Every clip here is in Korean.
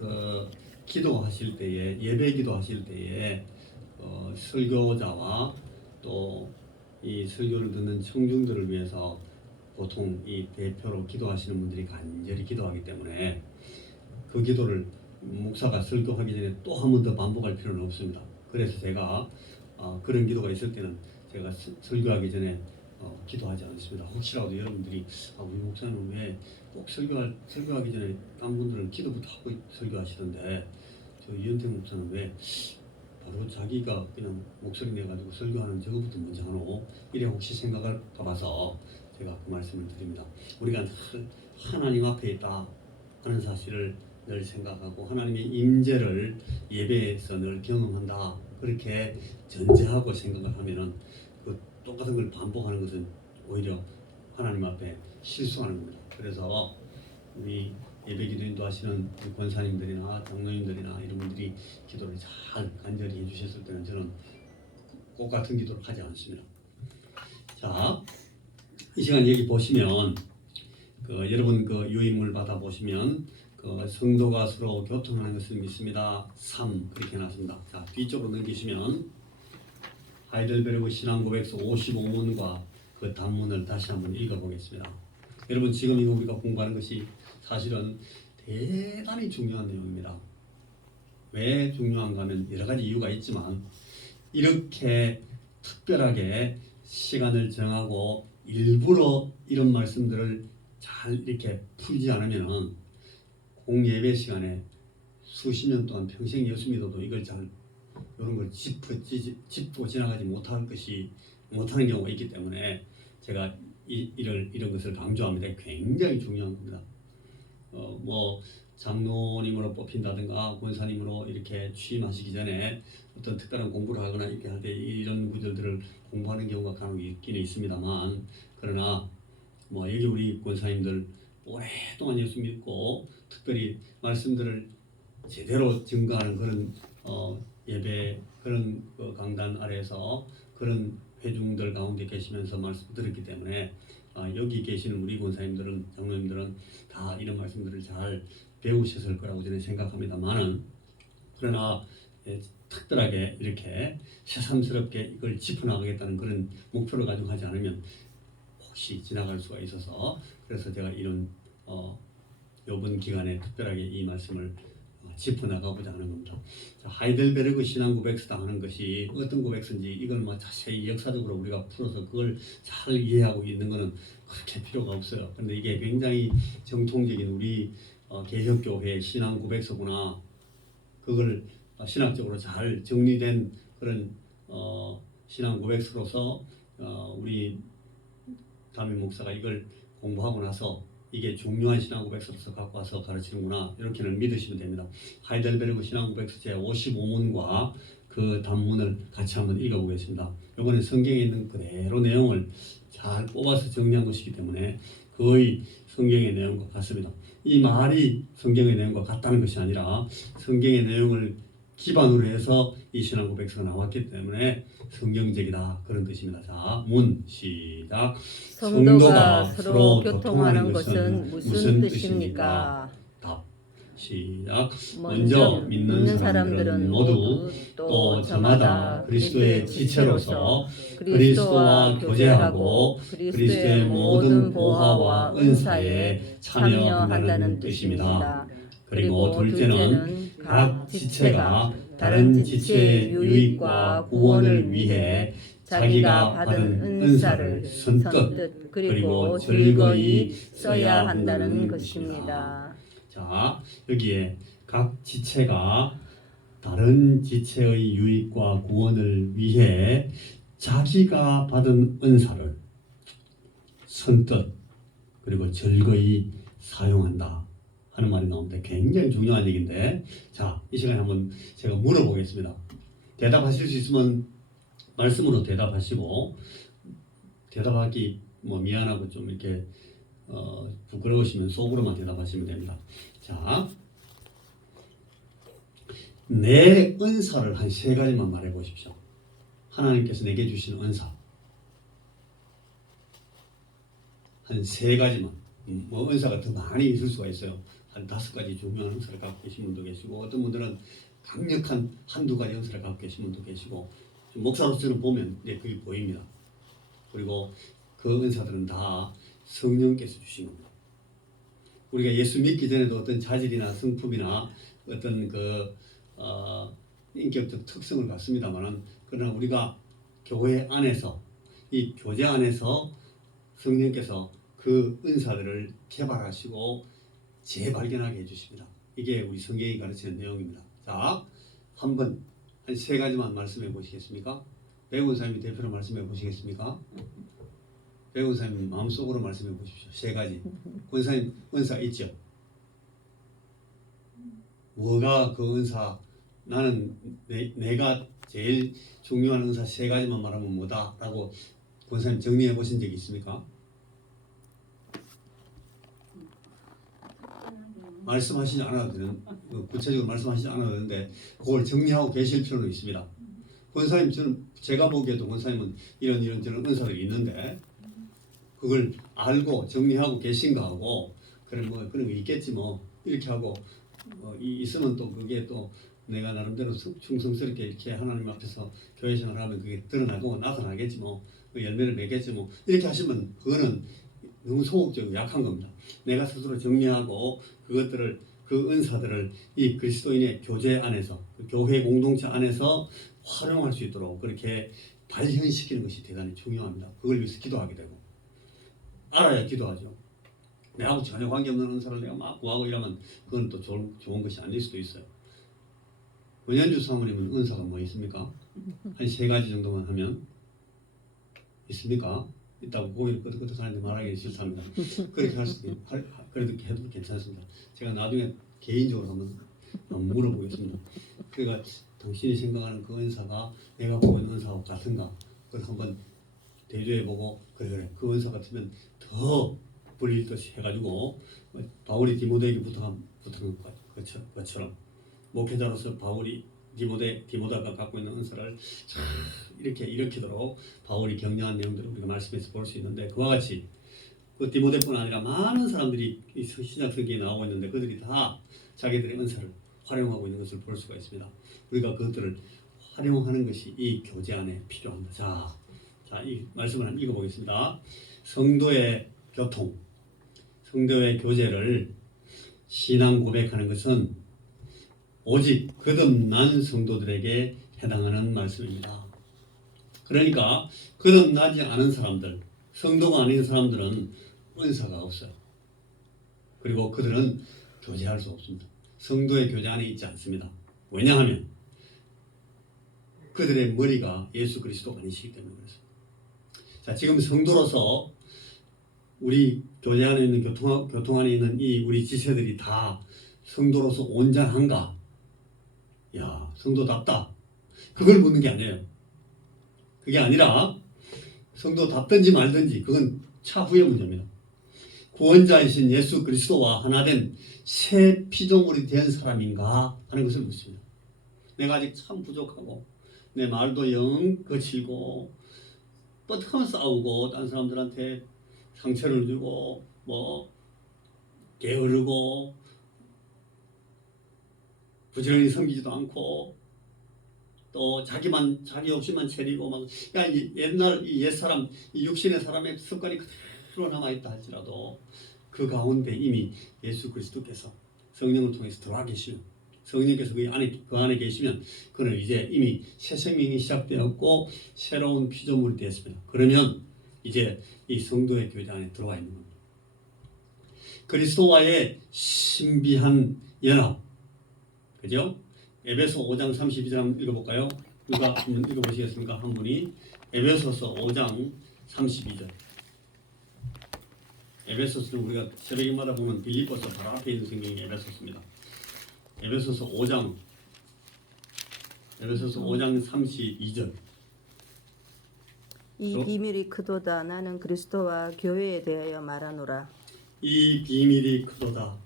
그 기도하실 때에 예배 기도하실 때에 설교자와 또 이 설교를 듣는 청중들을 위해서 보통 이 대표로 기도하시는 분들이 간절히 기도하기 때문에 그 기도를 목사가 설교하기 전에 또 한 번 더 반복할 필요는 없습니다. 그래서 제가 그런 기도가 있을 때는 제가 설교하기 전에 기도하지 않습니다. 혹시라도 여러분들이 우리 목사는 왜 꼭 설교하기 전에 딴 분들은 기도부터 하고 설교하시던데 저 이현택 목사는 왜 바로 자기가 그냥 목소리 내가지고 설교하는 저거부터 먼저 하노? 이래 혹시 생각할까 봐서 제가 그 말씀을 드립니다. 우리가 하나님 앞에 있다 하는 사실을 늘 생각하고 하나님의 임재를 예배에서 늘 경험한다 그렇게 전제하고 생각을 하면은 그 똑같은 걸 반복하는 것은 오히려 하나님 앞에 실수하는 겁니다. 그래서 우리 예배기도 인도하시는 권사님들이나 장로님들이나 이런 분들이 기도를 잘 간절히 해주셨을 때는 저는 꼭 같은 기도를 하지 않습니다. 자, 이 시간 여기 보시면 여러분 유인물 받아 보시면 성도가 서로 교통하는 것을 믿습니다. 3 그렇게 해놨습니다. 자, 뒤쪽으로 넘기시면 하이델베르그 신앙고백서 55문과 그 단문을 다시 한번 읽어보겠습니다. 여러분 지금 이거 우리가 공부하는 것이 사실은 대단히 중요한 내용입니다. 왜 중요한가 하면 여러 가지 이유가 있지만 이렇게 특별하게 시간을 정하고 일부러 이런 말씀들을 잘 이렇게 풀지 않으면 공예배 시간에 수십 년 동안 평생 예수 믿어도 이걸 잘 이런 걸 짚고 지나가지 못하는 경우가 있기 때문에 제가 이런 것을 강조합니다. 굉장히 중요한 겁니다. 장로님으로 뽑힌다든가 권사님으로 이렇게 취임하시기 전에 어떤 특별한 공부를 하거나 이렇게 할 때 이런 구절들을 공부하는 경우가 간혹 있기는 있습니다만 그러나 여기 우리 권사님들 오랫동안 예수 믿고 특별히 말씀들을 제대로 증거하는 그런 예배 그런 강단 아래에서 그런 회중들 가운데 계시면서 말씀 들었기 때문에 여기 계시는 우리 권사님들은 장로님들은 다 이런 말씀들을 잘 배우셨을 거라고 저는 생각합니다만은 그러나 특별하게 이렇게 새삼스럽게 이걸 짚어나가겠다는 그런 목표를 가지고 하지 않으면 혹시 지나갈 수가 있어서 그래서 제가 이런 이번 기간에 특별하게 이 말씀을 짚어나가보자 하는 겁니다. 자, 하이델베르그 신앙고백서다 하는 것이 어떤 고백서인지 이걸 자세히 역사적으로 우리가 풀어서 그걸 잘 이해하고 있는 것은 그렇게 필요가 없어요. 그런데 이게 굉장히 정통적인 우리 개혁교회의 신앙고백서구나. 그걸 신학적으로 잘 정리된 그런 신앙고백서로서 우리 담임 목사가 이걸 공부하고 나서 이게 중요한 신앙고백서로서 갖고 와서 가르치는구나 이렇게는 믿으시면 됩니다. 하이델베르그 신앙고백서 제55문과 그 단문을 같이 한번 읽어보겠습니다. 이거는 성경에 있는 그대로 내용을 잘 뽑아서 정리한 것이기 때문에 거의 성경의 내용과 같습니다. 이 말이 성경의 내용과 같다는 것이 아니라 성경의 내용을 기반으로 해서 이 신앙고백서가 나왔기 때문에 성경적이다 그런 뜻입니다. 자, 문 시작. 성도가 서로 교통하는 것은 무슨 뜻입니까? 답 시작. 먼저 믿는 사람들은 모두 또 저마다 그리스도의 지체로서 그리스도와 교제하고 그리스도의 모든 보화와 은사에 참여한다는 뜻입니다. 그리고 둘째는 각 지체가 다른 지체의 유익과 구원을 위해 자기가 받은 은사를 선뜻 그리고 즐거이 써야 한다는 것입니다. 자, 여기에 각 지체가 다른 지체의 유익과 구원을 위해 자기가 받은 은사를 선뜻 그리고 즐거이 사용한다 하는 말이 나오는데 굉장히 중요한 얘기인데 자, 이 시간에 한번 제가 물어보겠습니다. 대답하실 수 있으면 말씀으로 대답하시고 대답하기 미안하고 좀 이렇게 부끄러우시면 속으로만 대답하시면 됩니다. 자, 내 은사를 한 3가지만 말해 보십시오. 하나님께서 내게 주신 은사 한 3가지만 은사가 더 많이 있을 수가 있어요. 한 5가지 중요한 은사를 갖고 계신 분도 계시고 어떤 분들은 강력한 한두 가지 은사를 갖고 계신 분도 계시고 목사로서는 보면 이제 그게 보입니다. 그리고 그 은사들은 다 성령께서 주신 겁니다. 우리가 예수 믿기 전에도 어떤 자질이나 성품이나 어떤 인격적 특성을 갖습니다만은 그러나 우리가 교회 안에서 이 교제 안에서 성령께서 그 은사들을 개발하시고 재발견하게 해주십니다. 이게 우리 성경이 가르치는 내용입니다. 자, 한번 한 3가지만 말씀해 보시겠습니까? 백원사님이 대표로 말씀해 보시겠습니까? 백원사님 마음속으로 말씀해 보십시오. 3가지. 권사님 은사 있죠? 뭐가 그 은사? 나는 내가 제일 중요한 은사 3가지만 말하면 뭐다? 라고 권사님 정리해 보신 적이 있습니까? 말씀하시지 않아도 되는, 구체적으로 말씀하시지 않아도 되는데 그걸 정리하고 계실 필요는 있습니다. 권사님, 제가 보기에도 권사님은 이런 저런 은사들이 있는데 그걸 알고 정리하고 계신가 하고 그런 거 있겠지 뭐 이렇게 하고 있으면 또 그게 또 내가 나름대로 충성스럽게 이렇게 하나님 앞에서 교회 생활하면 그게 드러나고 나타나겠지 뭐 그 열매를 맺겠지 뭐 이렇게 하시면 그거는 너무 소극적이고 약한 겁니다. 내가 스스로 정리하고 그것들을 그 은사들을 이 그리스도인의 교제 안에서 그 교회 공동체 안에서 활용할 수 있도록 그렇게 발현시키는 것이 대단히 중요합니다. 그걸 위해서 기도하게 되고 알아야 기도하죠. 내하고 전혀 관계없는 은사를 내가 막 구하고 이러면 그건 또 좋은 것이 아닐 수도 있어요. 권현주 사모님은 은사가 뭐 있습니까? 한 3가지 정도만 하면 있습니까? 있다고 고개를 끄덕끄덕 하는데 말하기 싫답니다. 그렇게 할 수도 그래도 해도 괜찮습니다. 제가 나중에 개인적으로 한번 물어보겠습니다. 그러니까 당신이 생각하는 그 은사가 내가 보고 있는 은사와 같은가? 그걸 한번 대조해보고 그래 그 은사 같으면 더 불릴 듯이 해가지고 바울이 디모데에게 부탁한 것처럼 목회자로서 바울이 디모데가 갖고 있는 은사를 이렇게 일으키도록 바울이 격려한 내용들을 우리가 말씀에서 볼 수 있는데 그와 같이 그 디모데뿐 아니라 많은 사람들이 신약 성경에 나오고 있는데 그들이 다 자기들의 은사를 활용하고 있는 것을 볼 수가 있습니다. 우리가 그것들을 활용하는 것이 이 교제 안에 필요합니다. 자, 이 말씀을 한번 읽어보겠습니다. 성도의 교통, 성도의 교제를 신앙 고백하는 것은 오직 거듭난 성도들에게 해당하는 말씀입니다. 그러니까 거듭나지 않은 사람들, 성도가 아닌 사람들은 은사가 없어요. 그리고 그들은 교제할 수 없습니다. 성도의 교제 안에 있지 않습니다. 왜냐하면 그들의 머리가 예수 그리스도가 아니시기 때문에 그렇습니다. 자, 지금 성도로서 우리 교제 안에 있는 교통 안에 있는 이 우리 지체들이 다 성도로서 온전한가? 야, 성도답다. 그걸 묻는 게 아니에요. 그게 아니라 성도답든지 말든지 그건 차후의 문제입니다. 구원자이신 예수 그리스도와 하나된 새 피조물이 된 사람인가 하는 것을 묻습니다. 내가 아직 참 부족하고 내 말도 영 거칠고 뻗하면 싸우고 다른 사람들한테 상처를 주고 게으르고 부지런히 섬기지도 않고 또 자기 욕심만 채리고 막 옛날 이 옛사람 이 육신의 사람의 습관이 그대로 남아있다 할지라도 그 가운데 이미 예수 그리스도께서 성령을 통해서 들어와 계시면 성령께서 그 안에 계시면 그는 이제 이미 새 생명이 시작되었고 새로운 피조물이 되었습니다. 그러면 이제 이 성도의 교제 안에 들어와 있는 겁니다. 그리스도와의 신비한 연합, 그죠? 에베소 5장 32절 읽어볼까요? 누가 한번 읽어보시겠습니까? 한 분이 에베소서 5장 32절. 에베소서는 우리가 새벽마다 보면 빌립보서 바로 앞에 있는 성경이 에베소서입니다. 에베소서 5장 32절. 이 비밀이 크도다. 나는 그리스도와 교회에 대하여 말하노라. 이 비밀이 크도다.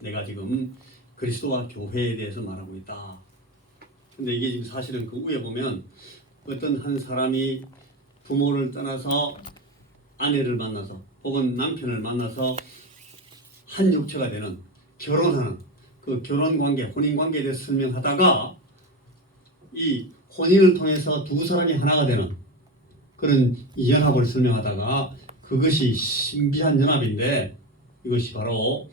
내가 지금 그리스도와 교회에 대해서 말하고 있다. 근데 이게 지금 사실은 그 위에 보면 어떤 한 사람이 부모를 떠나서 아내를 만나서 혹은 남편을 만나서 한 육체가 되는 결혼하는 그 결혼 관계, 혼인 관계에 대해서 설명하다가 이 혼인을 통해서 두 사람이 하나가 되는 그런 이 연합을 설명하다가 그것이 신비한 연합인데 이것이 바로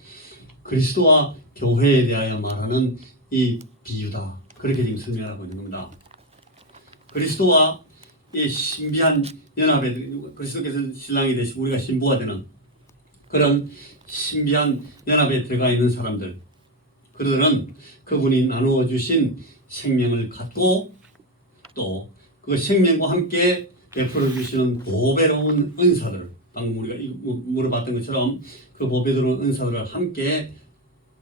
그리스도와 교회에 대하여 말하는 이 비유다. 그렇게 지금 설명을 하고 있는 겁니다. 그리스도와 이 신비한 연합에 그리스도께서 신랑이 되시고 우리가 신부가 되는 그런 신비한 연합에 들어가 있는 사람들, 그들은 그분이 나누어 주신 생명을 갖고 또 그 생명과 함께 베풀어 주시는 보배로운 은사들을 방금 우리가 물어봤던 것처럼 그 보배로운 은사들을 함께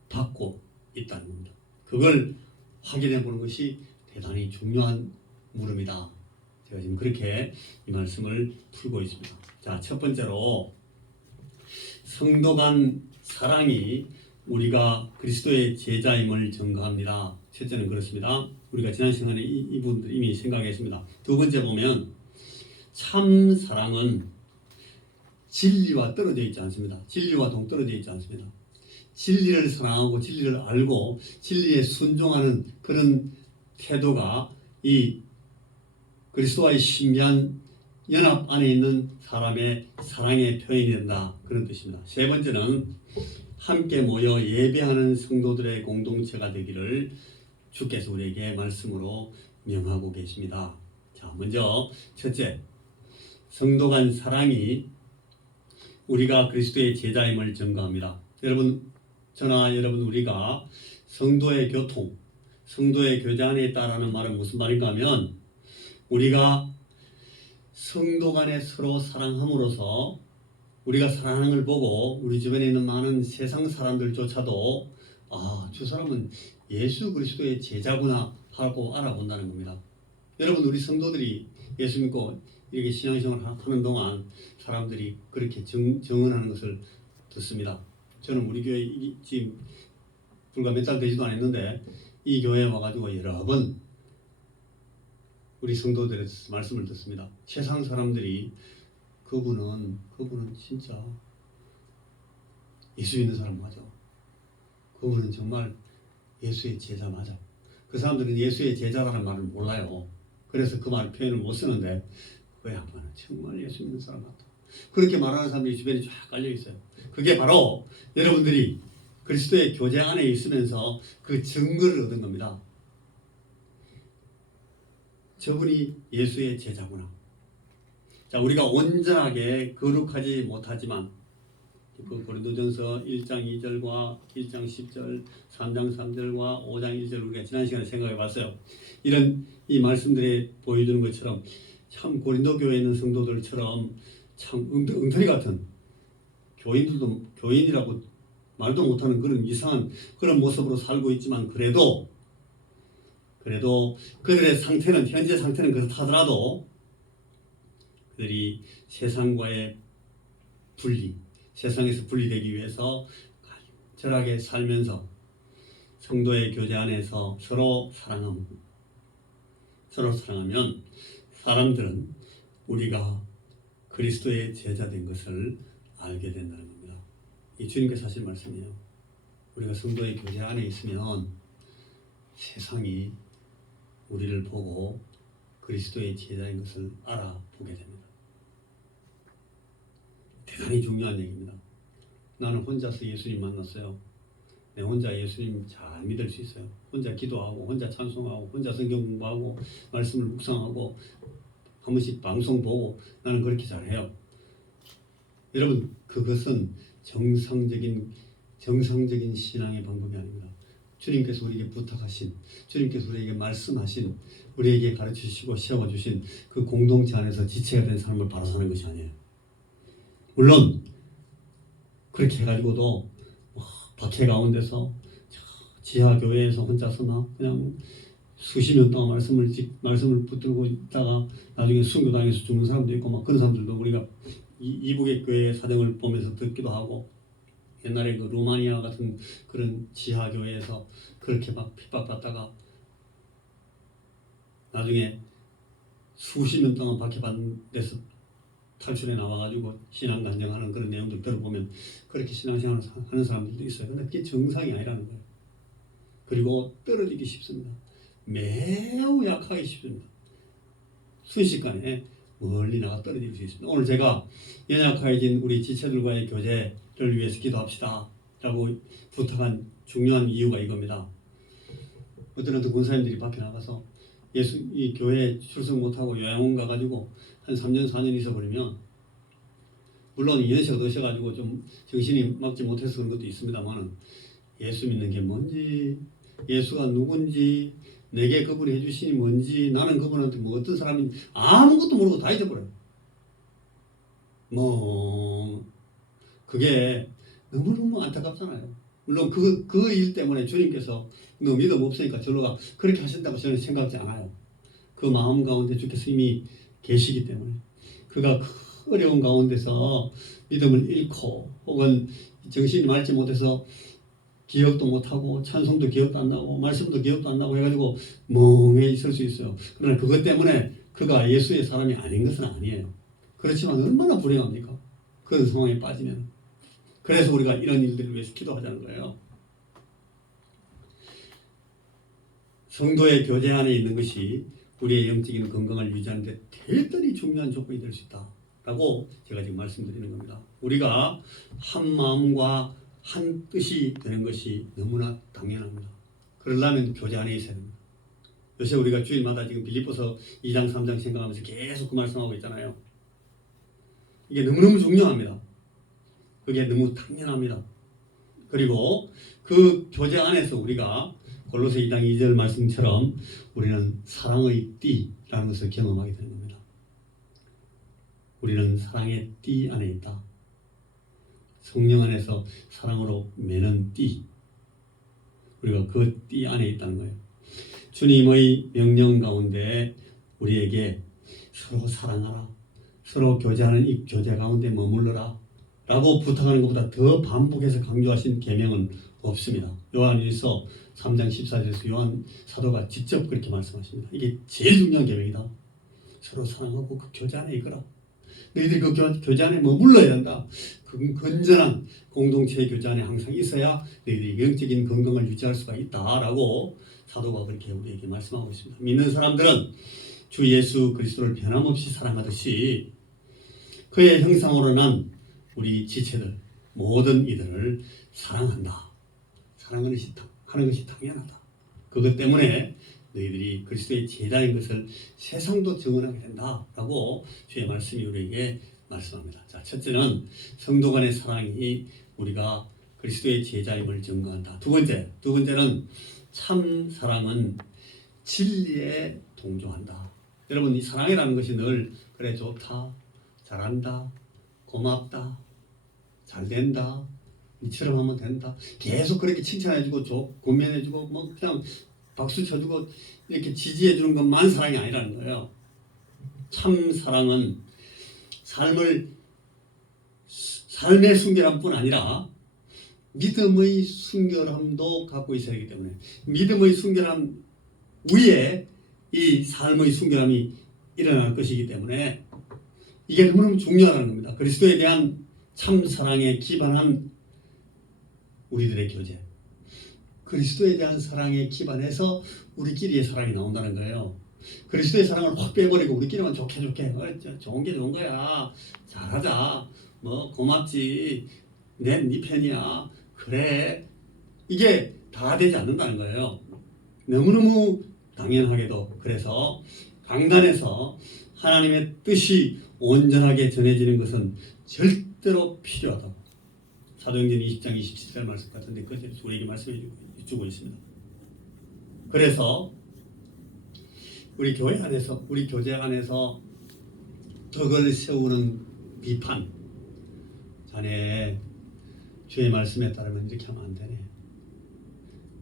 받고 있다는 겁니다. 그걸 확인해 보는 것이 대단히 중요한 물음이다. 제가 지금 그렇게 이 말씀을 풀고 있습니다. 자, 첫 번째로 성도 간 사랑이 우리가 그리스도의 제자임을 증거합니다. 첫째는 그렇습니다. 우리가 지난 시간에 이 부분들 이미 생각했습니다. 두 번째 보면 참 사랑은 진리와 떨어져 있지 않습니다. 진리와 동떨어져 있지 않습니다. 진리를 사랑하고 진리를 알고 진리에 순종하는 그런 태도가 이 그리스도와의 신비한 연합 안에 있는 사람의 사랑의 표현이 된다. 그런 뜻입니다. 세 번째는 함께 모여 예배하는 성도들의 공동체가 되기를 주께서 우리에게 말씀으로 명하고 계십니다. 자, 먼저 첫째, 성도 간 사랑이 우리가 그리스도의 제자임을 증거합니다. 여러분, 저나 여러분 우리가 성도의 교통, 성도의 교제 안에 있다라는 말은 무슨 말인가 하면 우리가 성도 간에 서로 사랑함으로써 우리가 사랑하는 걸 보고 우리 주변에 있는 많은 세상 사람들조차도 아, 저 사람은 예수 그리스도의 제자구나 하고 알아본다는 겁니다. 여러분, 우리 성도들이 예수 믿고 이렇게 신앙생활을 하는 동안 사람들이 그렇게 증언하는 것을 듣습니다. 저는 우리 교회 지금 불과 몇 달 되지도 않았는데 이 교회에 와가지고 여러 번 우리 성도들의 말씀을 듣습니다. 세상 사람들이 그분은 진짜 예수 믿는 사람 맞아. 그분은 정말 예수의 제자 맞아. 그 사람들은 예수의 제자라는 말을 몰라요. 그래서 그 말 표현을 못 쓰는데 그 양반은 정말 예수 믿는 사람 같다. 그렇게 말하는 사람들이 주변에 쫙 깔려 있어요. 그게 바로 여러분들이 그리스도의 교제 안에 있으면서 그 증거를 얻은 겁니다. 저분이 예수의 제자구나. 자, 우리가 온전하게 거룩하지 못하지만 그 고린도전서 1장 2절과 1장 10절, 3장 3절과 5장 1절 우리가 지난 시간에 생각해 봤어요. 이런 이 말씀들이 보여주는 것처럼 참 고린도 교회에 있는 성도들처럼 참 엉터리 같은 교인들도 교인이라고 말도 못하는 그런 이상한 그런 모습으로 살고 있지만 그래도 그들의 상태는 현재 상태는 그렇다더라도 그들이 세상과의 분리, 세상에서 분리되기 위해서 절하게 살면서 성도의 교제 안에서 서로 사랑하면 사람들은 우리가 그리스도의 제자 된 것을 알게 된다는 겁니다. 이 주님께서 하신 말씀이에요. 우리가 성도의 교제 안에 있으면 세상이 우리를 보고 그리스도의 제자인 것을 알아보게 됩니다. 대단히 중요한 얘기입니다. 나는 혼자서 예수님 만났어요. 내 혼자 예수님 잘 믿을 수 있어요. 혼자 기도하고 혼자 찬송하고 혼자 성경 공부하고 말씀을 묵상하고 한 번씩 방송 보고 나는 그렇게 잘해요. 여러분, 그것은 정상적인 신앙의 방법이 아닙니다. 주님께서 우리에게 부탁하신, 주님께서 우리에게 말씀하신, 우리에게 가르치시고 세워주신 그 공동체 안에서 지체가 된 삶을 바로 사는 것이 아니에요. 물론 그렇게 해가지고도 박해 가운데서 지하 교회에서 혼자서나 그냥 수십 년 동안 말씀을 붙들고 있다가 나중에 순교당해서 죽는 사람도 있고 막 그런 사람들도 우리가 이북의 교회의 사정을 보면서 듣기도 하고 옛날에 그 루마니아 같은 그런 지하 교회에서 그렇게 막 핍박받다가 나중에 수십 년 동안 박해받는 데서 탈출해 나와가지고 신앙 간증하는 그런 내용들 들어보면 그렇게 신앙생활 하는 사람들도 있어요. 근데 그게 정상이 아니라는 거예요. 그리고 떨어지기 쉽습니다. 매우 약하기 쉽습니다. 순식간에 멀리 나가 떨어질 수 있습니다. 오늘 제가 연약해진 우리 지체들과의 교제를 위해서 기도합시다 라고 부탁한 중요한 이유가 이겁니다. 어떤 권사님들이 밖에 나가서 이 교회에 출석 못하고 요양원 가가지고 한 3년 4년 있어버리면, 물론 연세가 드셔가지고 좀 정신이 막지 못해서 그런 것도 있습니다만, 예수 믿는 게 뭔지, 예수가 누군지, 내게 그분이 해주시니 뭔지, 나는 그분한테 뭐 어떤 사람인지 아무것도 모르고 다 잊어버려요. 그게 너무너무 안타깝잖아요. 물론 그 일 때문에 주님께서 너 믿음 없으니까 절로 가 그렇게 하신다고 저는 생각지 않아요. 그 마음 가운데 주께서 이미 계시기 때문에, 그가 그 어려운 가운데서 믿음을 잃고 혹은 정신이 맑지 못해서 기억도 못하고 찬송도 기억도 안 나고 말씀도 기억도 안 나고 해가지고 멍해 있을 수 있어요. 그러나 그것 때문에 그가 예수의 사람이 아닌 것은 아니에요. 그렇지만 얼마나 불행합니까? 그런 상황에 빠지면. 그래서 우리가 이런 일들을 위해서 기도하자는 거예요. 성도의 교제 안에 있는 것이 우리의 영적인 건강을 유지하는 데 대단히 중요한 조건이 될 수 있다라고 제가 지금 말씀드리는 겁니다. 우리가 한 마음과 한 뜻이 되는 것이 너무나 당연합니다. 그러려면 교제 안에 있어야 됩니다. 요새 우리가 주일마다 지금 빌립보서 2장 3장 생각하면서 계속 그 말씀하고 있잖아요. 이게 너무너무 중요합니다. 그게 너무 당연합니다. 그리고 그 교제 안에서 우리가 골로새 2장 2절 말씀처럼 우리는 사랑의 띠라는 것을 경험하게 되는 겁니다. 우리는 사랑의 띠 안에 있다. 성령 안에서 사랑으로 매는 띠, 우리가 그 띠 안에 있다는 거예요. 주님의 명령 가운데 우리에게 서로 사랑하라, 서로 교제하는 이 교제 가운데 머물러라 라고 부탁하는 것보다 더 반복해서 강조하신 계명은 없습니다. 요한일서 3장 14절에서 요한 사도가 직접 그렇게 말씀하십니다. 이게 제일 중요한 계명이다. 서로 사랑하고 그 교제 안에 있거라. 너희들이 그 교제 안에 머물러야 한다. 그 건전한 공동체의 교제 안에 항상 있어야 너희들이 영적인 건강을 유지할 수가 있다라고 사도가 그렇게 우리에게 말씀하고 있습니다. 믿는 사람들은 주 예수 그리스도를 변함없이 사랑하듯이 그의 형상으로 난 우리 지체들 모든 이들을 사랑한다. 사랑하는 것이 당연하다. 그것 때문에 너희들이 그리스도의 제자인 것을 세상도 증언하게 된다라고 주의 말씀이 우리에게 말씀합니다. 자, 첫째는 성도 간의 사랑이 우리가 그리스도의 제자임을 증거한다. 두 번째는 참 사랑은 진리에 동조한다. 여러분, 이 사랑이라는 것이 늘 그래 좋다, 잘한다, 고맙다, 잘된다, 이처럼 하면 된다, 계속 그렇게 칭찬해주고 권면해주고 뭐 그냥 박수 쳐주고 이렇게 지지해주는 것만 사랑이 아니라는 거예요. 참 사랑은 삶의 순결함뿐 아니라 믿음의 순결함도 갖고 있어야 하기 때문에, 믿음의 순결함 위에 이 삶의 순결함이 일어날 것이기 때문에 이게 너무너무 중요하다는 겁니다. 그리스도에 대한 참 사랑에 기반한 우리들의 교제, 그리스도에 대한 사랑에 기반해서 우리끼리의 사랑이 나온다는 거예요. 그리스도의 사랑을 확 빼버리고 우리끼리만 좋게 좋은 게 좋은 거야, 잘하자, 뭐 고맙지, 네 편이야, 그래, 이게 다 되지 않는다는 거예요. 너무너무 당연하게도. 그래서 강단에서 하나님의 뜻이 온전하게 전해지는 것은 절대로 필요하다. 사도행전 20장 27절 말씀 같은데 그것을 우리에게 말씀해 주고 있습니다. 그래서 우리 교회 안에서, 우리 교제 안에서 덕을 세우는 비판, 자네 주의 말씀에 따르면 이렇게 하면 안 되네,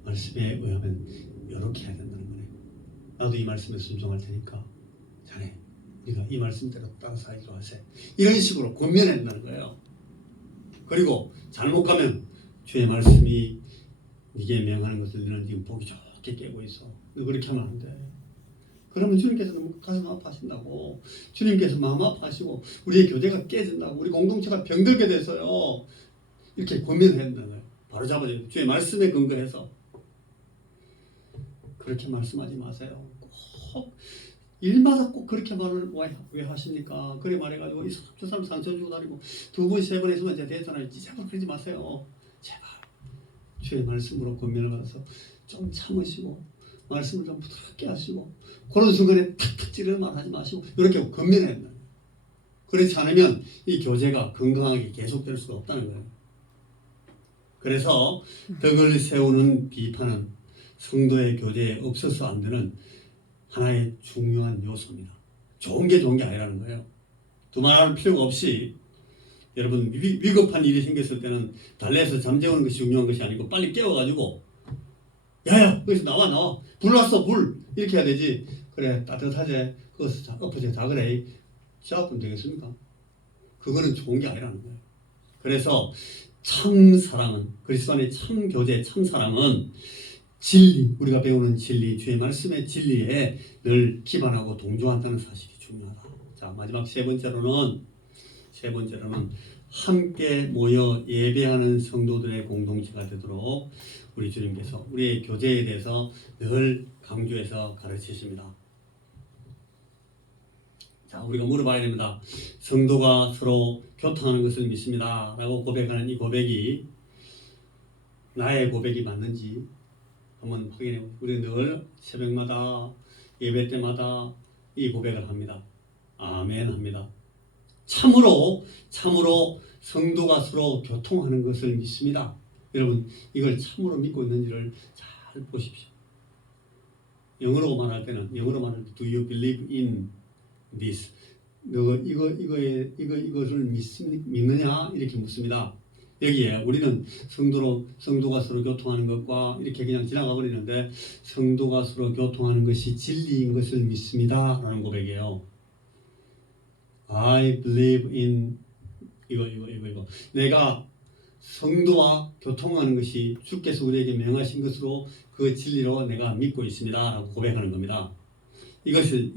말씀에 의하면 이렇게 해야 된다는 거네, 나도 이 말씀에 순종할 테니까 자네 우리가 이 말씀대로 따라서 하기로 하세, 이런 식으로 권면해야 된다는 거예요. 그리고 잘못 가면 주의 말씀이 네게 명하는 것을 너는 지금 보기 좋게 깨고 있어, 너 그렇게 하면 안 돼, 그러면 주님께서 너무 가슴 아파하신다고. 주님께서 마음 아파하시고 우리의 교제가 깨진다고, 우리 공동체가 병들게 돼서요 이렇게 고민했는 거예요. 바로 잡아줘요. 주의 말씀에 근거해서. 그렇게 말씀하지 마세요. 꼭 일마다 꼭 그렇게 말을 왜 하십니까? 그래 말해가지고 저 사람 상처 주고 다니고 2번 3번 했으면 이제 되잖아요. 제발 그러지 마세요. 제발 주의 말씀으로 권면을 받아서 좀 참으시고 말씀을 좀 부드럽게 하시고, 그런 순간에 탁탁 찌르는 말 하지 마시고 이렇게 권면해야 된다. 그렇지 않으면 이 교제가 건강하게 계속될 수가 없다는 거예요. 그래서 덕을 세우는 비판은 성도의 교제에 없어서 안 되는 하나의 중요한 요소입니다. 좋은 게 아니라는 거예요. 두말할 필요가 없이, 여러분 위급한 일이 생겼을 때는 달래서 잠재우는 것이 중요한 것이 아니고 빨리 깨워가지고 야야 거기서 나와 불 왔어 불 이렇게 해야 되지. 그래 따뜻하지 그것을 엎어져 다 그래 지하면 되겠습니까? 그거는 좋은 게 아니라는 거예요. 그래서 참 사랑은, 그리스도 안의 참 교제, 참 사랑은 진리, 우리가 배우는 진리, 주의 말씀의 진리에 늘 기반하고 동조한다는 사실이 중요하다. 자, 마지막 세 번째로는 함께 모여 예배하는 성도들의 공동체가 되도록 우리 주님께서 우리의 교제에 대해서 늘 강조해서 가르치십니다. 자, 우리가 물어봐야 됩니다. 성도가 서로 교통하는 것을 믿습니다 라고 고백하는 이 고백이 나의 고백이 맞는지 한번 확인해 보세요. 우리는 늘 새벽마다 예배 때마다 이 고백을 합니다. 아멘 합니다. 참으로 성도가 서로 교통하는 것을 믿습니다. 여러분 이걸 참으로 믿고 있는지를 잘 보십시오. 영어로 말할 때 Do you believe in this? 너 이것을 믿느냐? 이렇게 묻습니다. 여기에 우리는 성도가 서로 교통하는 것과 이렇게 그냥 지나가 버리는데, 성도가 서로 교통하는 것이 진리인 것을 믿습니다 라는 고백이에요. I believe in 이거 내가 성도와 교통하는 것이 주께서 우리에게 명하신 것으로 그 진리로 내가 믿고 있습니다 라고 고백하는 겁니다. 이것이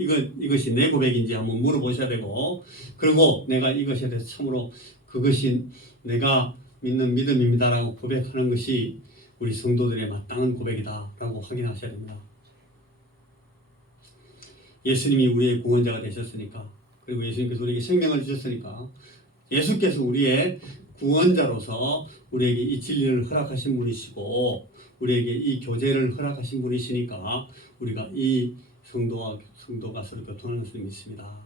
내 고백인지 한번 물어보셔야 되고, 그리고 내가 이것에 대해서 참으로 그것이 내가 믿는 믿음입니다 라고 고백하는 것이 우리 성도들의 마땅한 고백이다 라고 확인하셔야 됩니다. 예수님이 우리의 구원자가 되셨으니까, 그리고 예수님께서 우리에게 생명을 주셨으니까, 예수께서 우리의 구원자로서 우리에게 이 진리를 허락하신 분이시고 우리에게 이 교제를 허락하신 분이시니까 우리가 이 성도가 서로 교통하는 것을 믿습니다.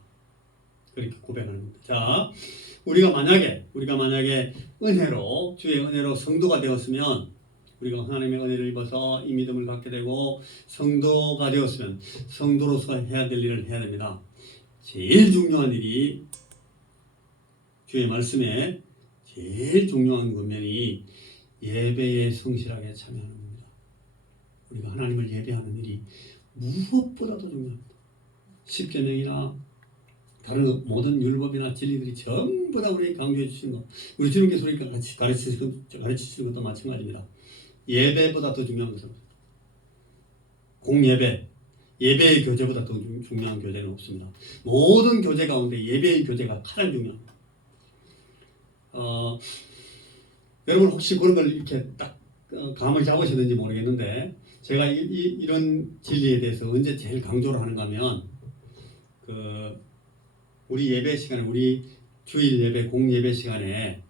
그렇게 고백하는 겁니다. 자, 우리가 만약에 은혜로, 주의 은혜로 성도가 되었으면, 우리가 하나님의 은혜를 입어서 이 믿음을 갖게 되고 성도가 되었으면 성도로서 해야 될 일을 해야 됩니다. 제일 중요한 일이, 주의 말씀에 제일 중요한 권면이 예배에 성실하게 참여하는 겁니다. 우리가 하나님을 예배하는 일이 무엇보다도 중요합니다. 십계명이나 다른 모든 율법이나 진리들이 전부 다 우리에게 강조해 주신 것, 우리 주님께서 우리가 같이 가르치시는 것도 마찬가지입니다. 예배보다 더 중요한 것은 예배의 교제보다 더 중요한 교제는 없습니다. 모든 교제 가운데 예배의 교제가 가장 중요합니다. 여러분 혹시 그런 걸 이렇게 딱 감을 잡으셨는지 모르겠는데, 제가 이런 진리에 대해서 언제 제일 강조를 하는가 하면, 우리 예배 시간에, 우리 주일 예배, 공예배 시간에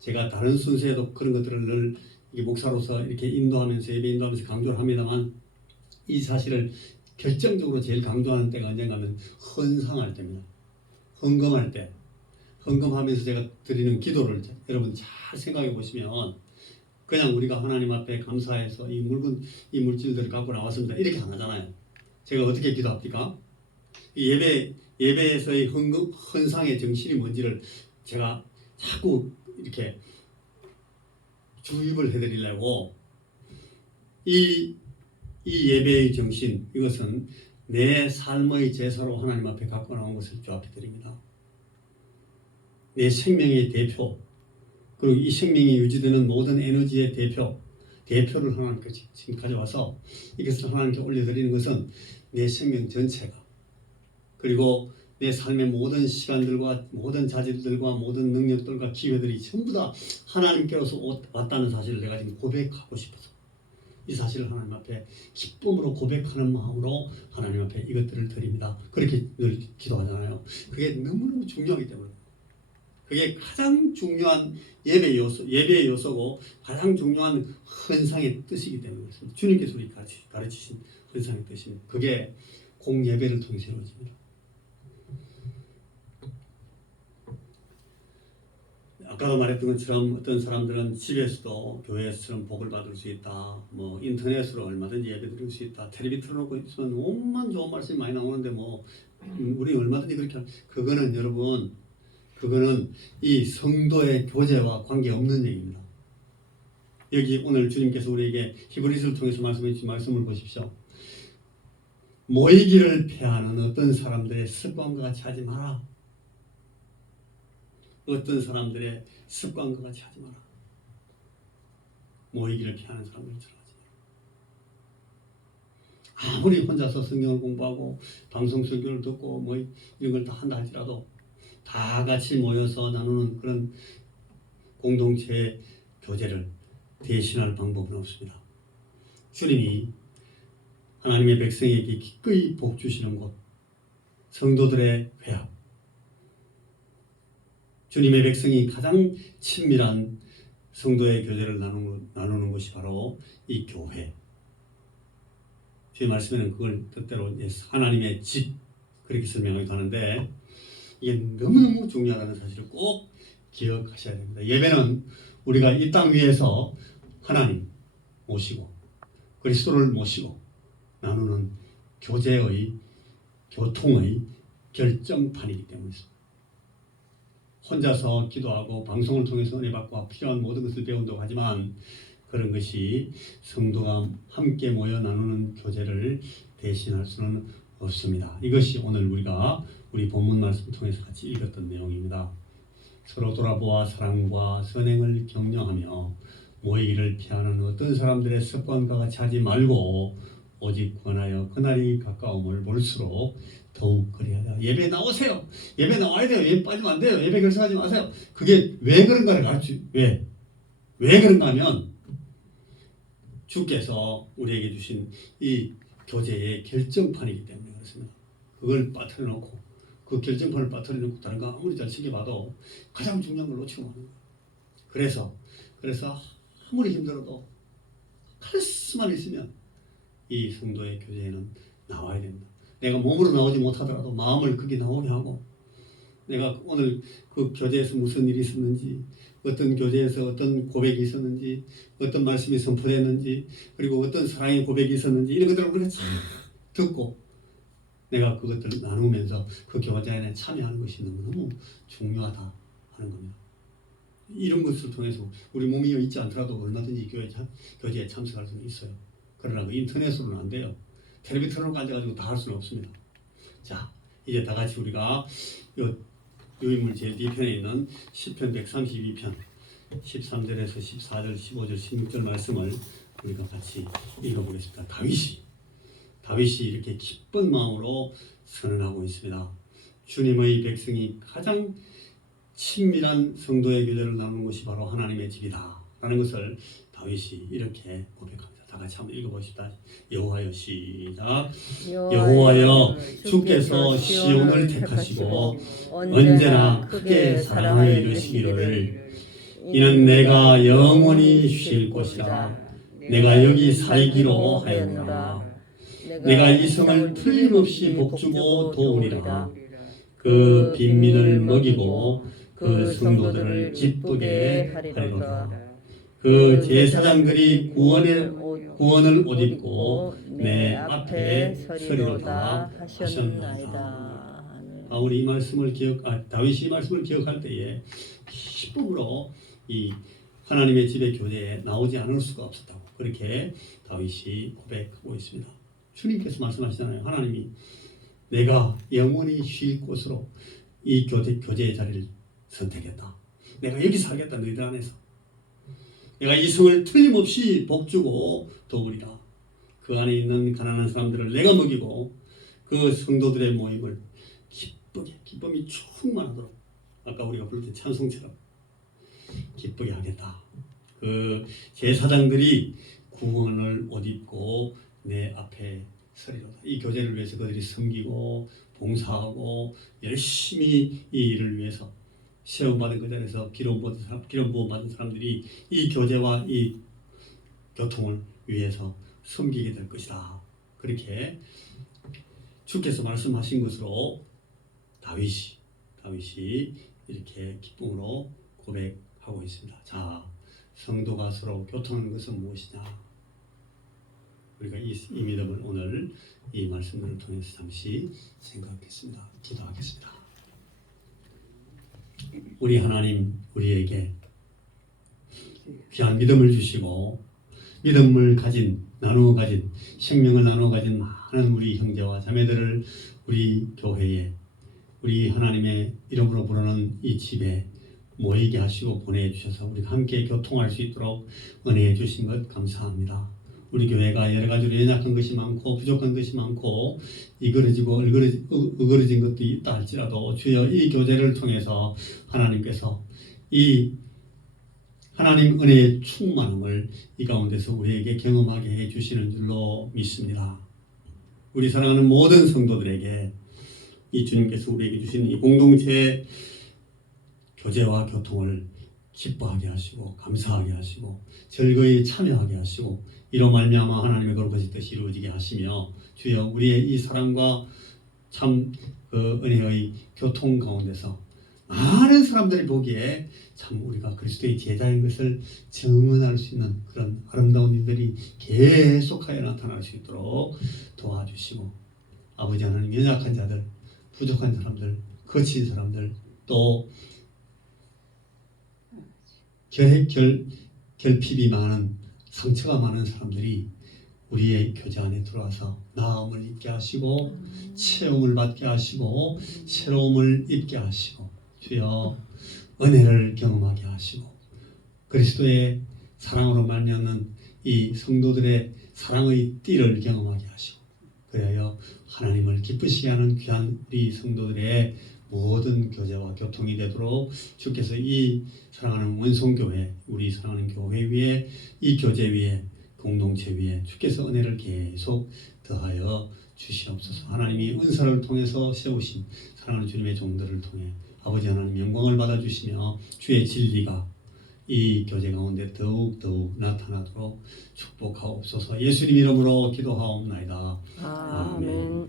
제가 다른 순서에도 그런 것들을 늘 목사로서 이렇게 인도하면서, 예배 인도하면서 강조를 합니다만, 이 사실을 결정적으로 제일 강조하는 때가 언젠가 하면 헌상할 때입니다. 헌금할 때, 헌금하면서 제가 드리는 기도를 여러분 잘 생각해 보시면, 그냥 우리가 하나님 앞에 감사해서 이 물질들을 갖고 나왔습니다 이렇게 안 하잖아요. 제가 어떻게 기도합니까? 이 예배에서의 헌상의 정신이 뭔지를 제가 자꾸 이렇게 주입을 해드리려고, 이 예배의 정신, 이것은 내 삶의 제사로 하나님 앞에 갖고 나온 것을 주 앞에 드립니다. 내 생명의 대표, 그리고 이 생명이 유지되는 모든 에너지의 대표, 대표를 하나님께 지금 가져와서 이것을 하나님께 올려드리는 것은 내 생명 전체가, 그리고 내 삶의 모든 시간들과 모든 자질들과 모든 능력들과 기회들이 전부 다 하나님께로서 왔다는 사실을 내가 지금 고백하고 싶어서 이 사실을 하나님 앞에 기쁨으로 고백하는 마음으로 하나님 앞에 이것들을 드립니다. 그렇게 늘 기도하잖아요. 그게 너무너무 중요하기 때문에, 그게 가장 중요한 예배의 요소고 가장 중요한 헌상의 뜻이기 때문에 그렇습니다. 주님께서 우리 가르치신 헌상의 뜻입니다. 그게 공예배를 통해서 이루어집니다. 아까도 말했던 것처럼 어떤 사람들은 집에서도 교회에서처럼 복을 받을 수 있다, 뭐 인터넷으로 얼마든지 예배 드릴 수 있다, 텔레비 틀어놓고 있으면 온만 좋은 말씀이 많이 나오는데 뭐 우리 얼마든지 그렇게 그거는 여러분, 그거는 이 성도의 교제와 관계없는 얘기입니다. 여기 오늘 주님께서 우리에게 히브리서를 통해서 말씀해 주신 말씀을 보십시오. 모이기를 패하는 어떤 사람들의 습관과 같이 하지 마라. 어떤 사람들의 습관과 같이 하지 마라. 모이기를 피하는 사람들처럼 하지 마라. 아무리 혼자서 성경을 공부하고 방송 설교를 듣고 뭐 이런 걸 다 한다 할지라도 다 같이 모여서 나누는 그런 공동체의 교제를 대신할 방법은 없습니다. 주님이 하나님의 백성에게 기꺼이 복 주시는 곳, 성도들의 회합, 주님의 백성이 가장 친밀한 성도의 교제를 나누는 것이 바로 이 교회. 주의 말씀에는 그걸 뜻대로 하나님의 집 그렇게 설명하기도 하는데, 이게 너무너무 중요하다는 사실을 꼭 기억하셔야 됩니다. 예배는 우리가 이 땅 위에서 하나님 모시고 그리스도를 모시고 나누는 교제의, 교통의 결정판이기 때문입니다. 혼자서 기도하고 방송을 통해서 은혜 받고 필요한 모든 것을 배운다고 하지만 그런 것이 성도가 함께 모여 나누는 교제를 대신할 수는 없습니다. 이것이 오늘 우리가 우리 본문 말씀을 통해서 같이 읽었던 내용입니다. 서로 돌아보아 사랑과 선행을 격려하며 모이기를 피하는 어떤 사람들의 습관과 같이 하지 말고 오직 권하여 그날이 가까움을 볼수록 더욱 그래야 돼요. 예배 나오세요. 예배 나와야 돼요. 예배 빠지면 안 돼요. 예배 결석하지 마세요. 그게 왜 그런가를 왜 그런가 하면 주께서 우리에게 주신 이 교제의 결정판이기 때문에 그렇습니다. 그걸 빠뜨려 놓고 그 결정판을 빠뜨려 놓고 다른 거 아무리 잘 챙겨봐도 가장 중요한 걸 놓치고 마는 거예요. 그래서 아무리 힘들어도 할 수만 있으면 이 성도의 교제에는 나와야 됩니다. 내가 몸으로 나오지 못하더라도 마음을 거기 나오게 하고, 내가 오늘 그 교제에서 무슨 일이 있었는지, 어떤 교제에서 어떤 고백이 있었는지, 어떤 말씀이 선포됐는지, 그리고 어떤 사랑의 고백이 있었는지 이런 것들을 우리가 잘 듣고 내가 그것들을 나누면서 그 교제에 참여하는 것이 너무너무 중요하다 하는 겁니다. 이런 것을 통해서 우리 몸이 있지 않더라도 얼마든지 교제에 참석할 수는 있어요. 그러나 그 인터넷으로는 안 돼요. 텔레비 틀어놓고 앉아가지고 다 할 수는 없습니다. 자, 이제 다 같이 우리가 요인물 제일 뒤편에 있는 시편 132편 13절에서 14절, 15절, 16절 말씀을 우리가 같이 읽어보겠습니다. 다윗이 이렇게 기쁜 마음으로 선언하고 있습니다. 주님의 백성이 가장 친밀한 성도의 교제를 나누는 것이 바로 하나님의 집이다 라는 것을 다윗이 이렇게 고백합니다. 다 같이 한번 읽어보십시다. 여호와여 시작. 여호와여 주께서 시온을 택하시고 언제나 크게 사랑하여 이르시기를 이는 내가 영원히 쉴 곳이라 내가 여기 살기로 하였노라. 내가 이 성을 틀림없이 복주고 도우리라. 그 빈민을 먹이고 그 성도들을 기쁘게 하리로다. 그 제사장들이 구원을 옷 입고 내 앞에 서리로다 하셨나이다. 우리 이 말씀을 다윗이 이 말씀을 기억할 때에 기쁨으로 이 하나님의 집의 교제에 나오지 않을 수가 없었다고 그렇게 다윗이 고백하고 있습니다. 주님께서 말씀하시잖아요. 하나님이 내가 영원히 쉴 곳으로 이 교제의 자리를 선택했다. 내가 여기 살겠다. 너희들 안에서. 내가 이 성을 틀림없이 복주고 도우리라. 그 안에 있는 가난한 사람들을 내가 먹이고 그 성도들의 모임을 기쁨이 충만하도록 아까 우리가 부를 때 찬송처럼 기쁘게 하겠다. 그 제사장들이 구원을 옷 입고 내 앞에 서리로다. 이 교제를 위해서 그들이 섬기고 봉사하고 열심히 이 일을 위해서 시험받은 그 자리에서 기름 부어 받은 사람들이 이 교제와 이 교통을 위해서 섬기게 될 것이다. 그렇게 주께서 말씀하신 것으로 다윗이 이렇게 기쁨으로 고백하고 있습니다. 자, 성도가 서로 교통하는 것은 무엇이냐? 우리가 이 믿음을 오늘 이 말씀을 통해서 잠시 생각하겠습니다. 기도하겠습니다. 우리 하나님, 우리에게 귀한 믿음을 주시고 믿음을 나누어 가진 생명을 나누어 가진 많은 우리 형제와 자매들을 우리 교회에 우리 하나님의 이름으로 부르는 이 집에 모이게 하시고 보내주셔서 우리가 함께 교통할 수 있도록 은혜해 주신 것 감사합니다. 우리 교회가 여러 가지로 연약한 것이 많고 부족한 것이 많고 이그러지고 으그러진 것도 있다 할지라도 주여 이 교제를 통해서 하나님께서 이 하나님 은혜의 충만함을 이 가운데서 우리에게 경험하게 해 주시는 줄로 믿습니다. 우리 사랑하는 모든 성도들에게 이 주님께서 우리에게 주신 이 공동체의 교제와 교통을 기뻐하게 하시고 감사하게 하시고 즐거이 참여하게 하시고 이로 말미암아 하나님의 거룩하신 뜻이 이루어지게 하시며 주여 우리의 이 사랑과 참 그 은혜의 교통 가운데서 많은 사람들이 보기에 참 우리가 그리스도의 제자인 것을 증언할 수 있는 그런 아름다운 일들이 계속하여 나타날 수 있도록 도와주시고 아버지 하나님 연약한 자들 부족한 사람들 거친 사람들 또 결핍이 많은 상처가 많은 사람들이 우리의 교제 안에 들어와서 나음을 입게 하시고 체험을 받게 하시고 새로움을 입게 하시고 주여 은혜를 경험하게 하시고 그리스도의 사랑으로 말미암는 이 성도들의 사랑의 띠를 경험하게 하시고 그리하여 하나님을 기쁘시게 하는 귀한 우리 성도들의 모든 교제와 교통이 되도록 주께서 이 사랑하는 원송교회 우리 사랑하는 교회 위에 이 교제 위에 공동체 위에 주께서 은혜를 계속 더하여 주시옵소서. 하나님이 은사를 통해서 세우신 사랑하는 주님의 종들을 통해 아버지 하나님 영광을 받아주시며 주의 진리가 이 교제 가운데 더욱 나타나도록 축복하옵소서. 예수님 이름으로 기도하옵나이다. 아멘.